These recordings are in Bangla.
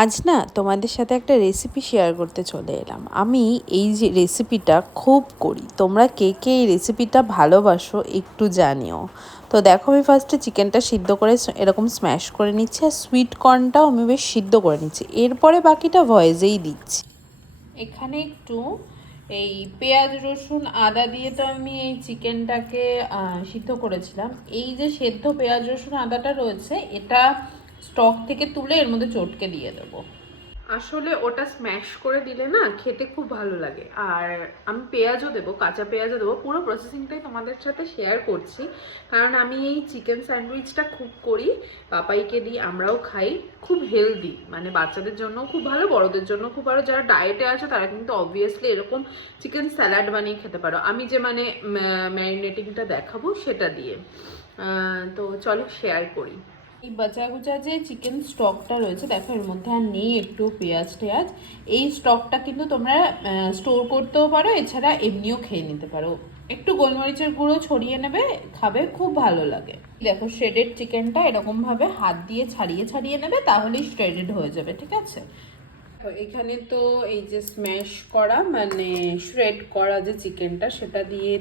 আজ না তোমাদের সাথে একটা রেসিপি শেয়ার করতে চলে এলাম। আমি এই যে রেসিপিটা খুব করি, তোমরা কে কে এই রেসিপিটা ভালোবাসো একটু জানিও। তো দেখো, আমি ফার্স্টে চিকেনটা সিদ্ধ করে এরকম স্ম্যাশ করে নিচ্ছি, আর সুইট কর্নটাও আমি বেশ সিদ্ধ করে নিচ্ছি, এরপরে বাকিটা ভয়েসেই দিচ্ছি। এখানে একটু এই পেঁয়াজ রসুন আদা দিয়ে তো আমি এই চিকেনটাকে সিদ্ধ করেছিলাম। এই যে সেদ্ধ পেঁয়াজ রসুন আদাটা রয়েছে, এটা স্টক থেকে তুলে এর মধ্যে চটকে দিয়ে দেবো। আসলে ওটা স্ম্যাশ করে দিলে না খেতে খুব ভালো লাগে। আর আমি পেঁয়াজও দেবো, কাঁচা পেঁয়াজও দেবো। পুরো প্রসেসিংটাই তোমাদের সাথে শেয়ার করছি, কারণ আমি এই চিকেন স্যান্ডউইচটা খুব করি, পাপাইকে দিই, আমরাও খাই। খুব হেলদি, মানে বাচ্চাদের জন্য খুব ভালো, বড়দের জন্য খুব ভালো। যারা ডায়েটে আছে তারা কিন্তু অবভিয়াসলি এরকম চিকেন স্যালাড বানিয়ে খেতে পারো। আমি যে মানে ম্যারিনেটিংটা দেখাবো সেটা দিয়ে। তো চলো শেয়ার করি। এই বাঁচা গুচা যে চিকেন স্টকটা রয়েছে, দেখো এর মধ্যে আর নেই একটু পেঁয়াজ টেয়াজ। এই স্টকটা কিন্তু তোমরা স্টোর করতেও পারো, এছাড়া এমনিও খেয়ে নিতে পারো। একটু গোলমরিচের গুঁড়ো ছড়িয়ে নেবে, খাবে খুব ভালো লাগে। দেখো শ্রেডেড চিকেনটা এরকমভাবে হাত দিয়ে ছাড়িয়ে ছাড়িয়ে নেবে, তাহলেই শ্রেডেড হয়ে যাবে, ঠিক আছে। এখানে তো এই যে স্ম্যাশ করা মানে শ্রেড করা যে চিকেনটা, সেটা দিয়ে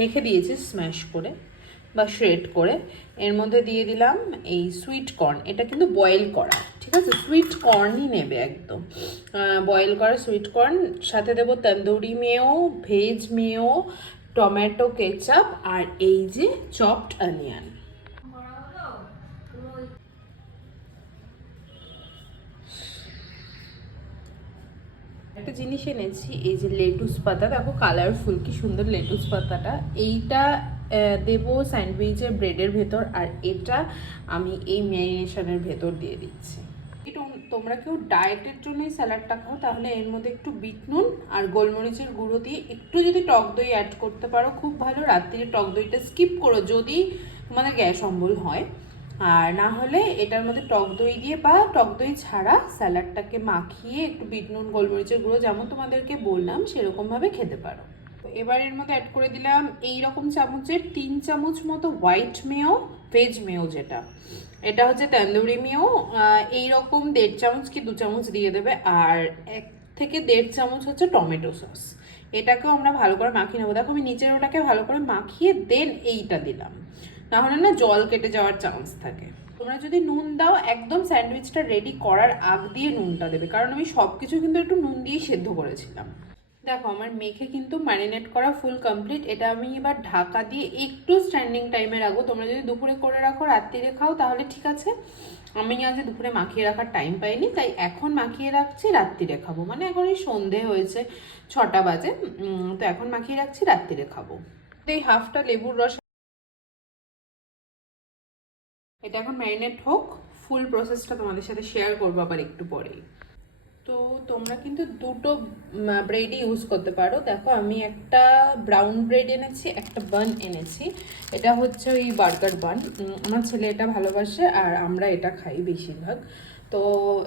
রেখে দিয়েছি স্ম্যাশ করে বা শ্রেড করে। এর মধ্যে দিয়ে দিলাম এই সুইট কর্ন, এটা কিন্তু বয়েল করা, ঠিক আছে, সুইট কর্নই নেবে একদম বয়েল করা সুইট কর্ন। সাথে দেবো tandoori mayo, veg mayo, tomato ketchup, আর এই যে চপড অনিয়ন। একটা জিনিস এনেছি, এই যে লেটুস পাতা, দেখো কালারফুল কি সুন্দর লেটুস পাতাটা। এইটা দেবো স্যান্ডউইচের ব্রেডের ভেতর, আর এটা আমি এই ম্যারিনেশনের ভেতর দিয়ে দিচ্ছি। তোমরা কেউ ডায়েটের জন্য এই স্যালাডটা খাও, তাহলে এর মধ্যে একটু বিট নুন আর গোলমরিচের গুঁড়ো দিয়ে একটু যদি টক দই অ্যাড করতে পারো খুব ভালো। রাত্রিরে টক দইটা স্কিপ করো যদি তোমাদের গ্যাস অম্বল হয়, আর না হলে এটার মধ্যে টক দই দিয়ে বা টক দই ছাড়া স্যালাডটাকে মাখিয়ে একটু বিট নুন গোলমরিচের গুঁড়ো যেমন তোমাদেরকে বললাম সেরকমভাবে খেতে পারো। এবার এর মধ্যে অ্যাড করে দিলাম এই রকম চামচের 3 চামচ মতো হোয়াইট মেয়ো, ভেজ মেয়ো যেটা, এটা হচ্ছে তন্দুরি মেয়ো। এইরকম 1.5 চামচ কি 2 চামচ দিয়ে দেবে। আর 1 থেকে 1.5 চামচ হচ্ছে টমেটো সস। এটাকেও আমরা ভালো করে মাখিয়ে নেবো। দেখো আমি নিচের ওটাকে ভালো করে মাখিয়ে দেন এইটা দিলাম, না হলে না জল কেটে যাওয়ার চান্স থাকে। তোমরা যদি নুন দাও একদম স্যান্ডউইচটা রেডি করার আগ দিয়ে নুনটা দেবে, কারণ আমি সব কিছু কিন্তু একটু নুন দিয়েই সেদ্ধ করেছিলাম। দেখো আমার মেখে কিন্তু ম্যারিনেট করা ফুল কমপ্লিট। এটা আমি এবার ঢাকা দিয়ে একটু স্ট্যান্ডিং টাইমে রাখবো। তোমরা যদি দুপুরে করে রাখো রাত্রিরে খাও তাহলে ঠিক আছে, আমি আজ দুপুরে মাখিয়ে রাখার টাইম পাইনি, তাই এখন মাখিয়ে রাখছি, রাত্রিরে খাবো। মানে এখন এই সন্ধে হয়েছে, 6টা বাজে, তো এখন মাখিয়ে রাখছি, রাত্রিরে খাবো। এই হাফটা লেবুর রস, এটা এখন ম্যারিনেট হোক। ফুল প্রসেসটা তোমাদের সাথে শেয়ার করবো আবার একটু পরেই। তো তোমরা কিন্তু দুটো ব্রেডই ইউজ করতে পারো। দেখো আমি একটা ব্রাউন ব্রেড এনেছি, একটা বান এনেছি। এটা হচ্ছে ওই বার্গার বান, আমার ছেলে এটা ভালোবাসে আর আমরা এটা খাই বেশিরভাগ। তো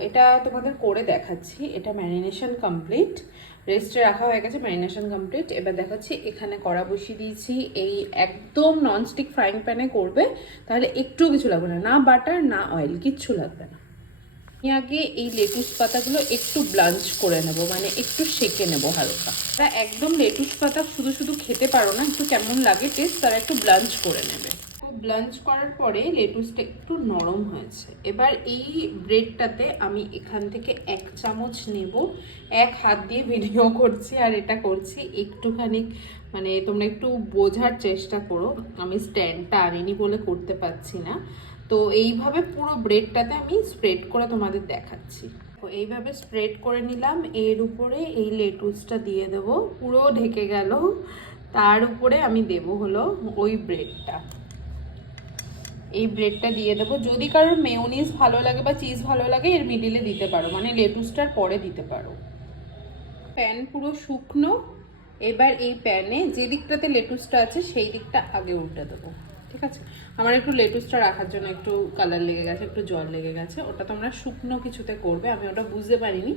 এটা তোমাদের করে দেখাচ্ছি। এটা ম্যারিনেশন কমপ্লিট, রেস্টে রাখা হয়ে গেছে, ম্যারিনেশন কমপ্লিট। এবার দেখাচ্ছি, এখানে কড়া বসিয়ে দিয়েছি। এই একদম ননস্টিক ফ্রাইং প্যানে করবে, তাহলে একটু কিছু লাগবে না, না বাটার না অয়েল, কিচ্ছু লাগবে না। আমি আগে এই লেটুস পাতাগুলো একটু ব্লাঞ্চ করে নেব, মানে একটু সেঁকে নেব হালকা। তারা একদম লেটুস পাতা শুধু শুধু খেতে পারো না, একটু কেমন লাগে টেস্ট, তারা একটু ব্লাঞ্চ করে নেবে। ব্লাঞ্চ করার পরে লেটুসটা একটু নরম হয়েছে। এবার এই ব্রেডটাতে আমি এখান থেকে 1 চামচ নেব। এক হাত দিয়ে ভিডিও করছি আর এটা করছি একটুখানি, মানে তোমরা একটু বোঝার চেষ্টা করো, আমি স্ট্যান্ডটা আনিনি বলে করতে পারছি না। তো এইভাবে পুরো ব্রেডটাতে আমি স্প্রেড করে তোমাদের দেখাচ্ছি। এইভাবে স্প্রেড করে নিলাম, এর উপরে এই লেটুসটা দিয়ে দেব, পুরো ঢেকে গেল। তার উপরে আমি দেব হলো ওই ব্রেডটা, এই ব্রেডটা দিয়ে দেবো। যদি কারোর মেয়োনিজ ভালো লাগে বা চিজ ভালো লাগে এর মিডিলে দিতে পারো, মানে লেটুসটার পরে দিতে পারো। প্যান পুরো শুকনো। এবার এই প্যানে যে দিকটাতে লেটুসটা আছে সেই দিকটা আগে উল্টে দেবো, ঠিক আছে। আমার একটু লেটুসটা রাখার জন্য একটু কালার লেগে গেছে, একটু জল লেগে গেছে, ওটা তোমরা শুকনো কিছুতে করবে, আমি ওটা বুঝতে পারিনি।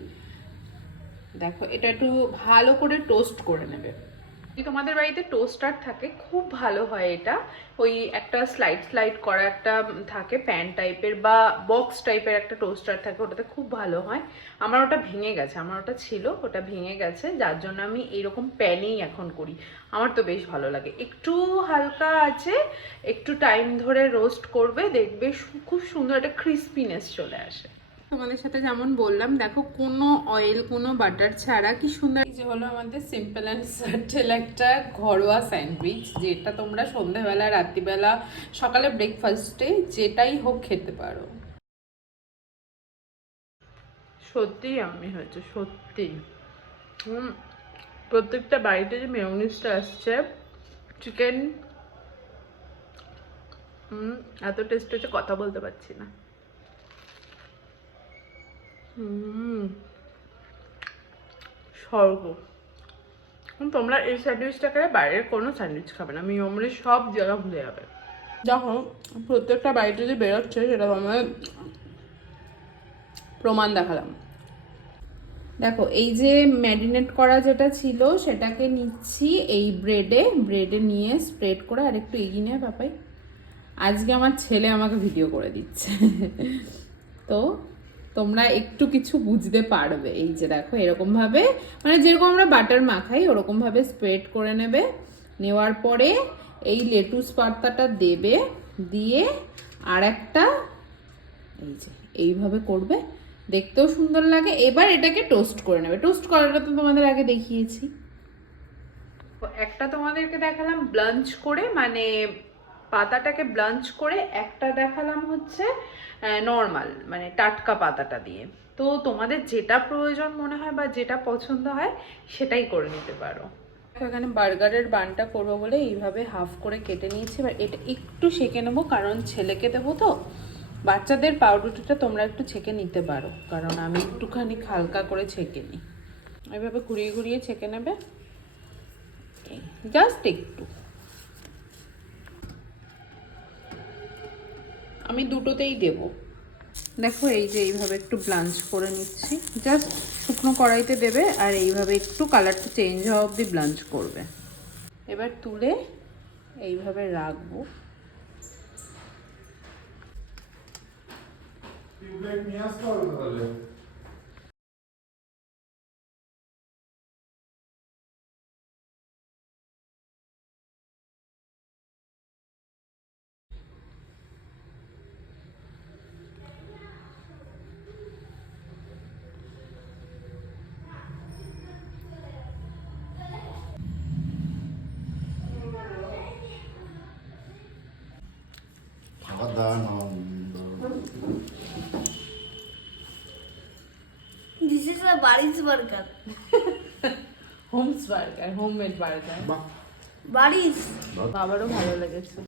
দেখো এটা একটু ভালো করে টোস্ট করে নেবে। তোমাদের বাড়িতে টোস্টার থাকে, খুব ভালো হয় এটা। ওই একটা স্লাইড করা একটা থাকে প্যান টাইপের বা বক্স টাইপের একটা টোস্টার থাকে, ওটাতে খুব ভালো হয়। আমার ওটা ভেঙে গেছে, আমার ওটা ছিল, ওটা ভেঙে গেছে, যার জন্য আমি এইরকম প্যানেই এখন করি। আমার তো বেশ ভালো লাগে, একটু হালকা আছে, একটু টাইম ধরে রোস্ট করবে, দেখবে খুব সুন্দর একটা ক্রিস্পিনেস চলে আসে। তোমাদের সাথে যেমন বললাম, দেখো কোনো অয়েল কোনো বাটার ছাড়া কি সুন্দর। এই যে হলো আমাদের সিম্পল অ্যান্ড সাটেল একটা ঘরোয়া স্যান্ডউইচ, যেটা তোমরা সন্ধ্যাবেলা, রাত্রিবেলা, সকালে ব্রেকফাস্টে যেটাই হোক খেতে পারো। সত্যি আমি হয়েছে সত্যি। প্রত্যেকটা বাড়িতে যে মেয়োনিজটা আসছে, চিকেন এত টেস্ট হচ্ছে, কথা বলতে পারছি না। স্বর্গ। তোমরা এই স্যান্ডউইচটা খেলে বাইরের কোনো স্যান্ডউইচ খাবে না, মিয়মরি সব জায়গা ভুলে যাবে। দেখো প্রত্যেকটা বাড়িতে যে বেরোচ্ছে সেটা তোমার প্রমাণ দেখালাম। দেখো এই যে ম্যারিনেট করা যেটা ছিল সেটাকে নিচ্ছি এই ব্রেডে নিয়ে স্প্রেড করে, আর একটু এগিয়ে নিয়ে পাপাই, আজকে আমার ছেলে আমাকে ভিডিও করে দিচ্ছে। তো তোমরা একটু কিছু বুঝতে পারবে। এই যে দেখো এরকমভাবে, মানে যেরকম আমরা বাটার মাখাই ওরকমভাবে স্প্রেড করে নেবে। নেওয়ার পরে এই লেটুস পাতাটা দেবে, দিয়ে আর একটা এই যে এইভাবে করবে, দেখতেও সুন্দর লাগে। এবার এটাকে টোস্ট করে নেবে। টোস্ট করাটা তো তোমাদের আগে দেখিয়েছি। একটা তোমাদেরকে দেখালাম ব্লাঞ্চ করে, মানে পাতাটাকে ব্লাঞ্চ করে, একটা দেখালাম হচ্ছে নর্মাল মানে টাটকা পাতাটা দিয়ে। তো তোমাদের যেটা প্রয়োজন মনে হয় বা যেটা পছন্দ হয় সেটাই করে নিতে পারো। এখানে বার্গারের বানটা করবো বলে এইভাবে হাফ করে কেটে নিয়েছি। এবার এটা একটু সেঁকে নেবো, কারণ ছেলেকে দেবো তো। বাচ্চাদের পাউরুটিটা তোমরা একটু ছেঁকে নিতে পারো, কারণ আমি একটুখানি হালকা করে ছেঁকে নিই। এইভাবে ঘুরিয়ে ঘুরিয়ে ছেঁকে নেবে, জাস্ট একটু। আমি দুটোতেই দেব। দেখো এই যে এইভাবে একটু ব্লাঞ্চ করে নিচ্ছি, জাস্ট শুকনো কড়াইতে দেবে আর এইভাবে একটু কালারটা চেঞ্জ হওয়া অবধি ব্লাঞ্চ করবে। এবার তুলে এইভাবে রাখবো। This is a Baris burger. Homes burger, homemade burger. Baris. বাবারও ভালো লেগেছে।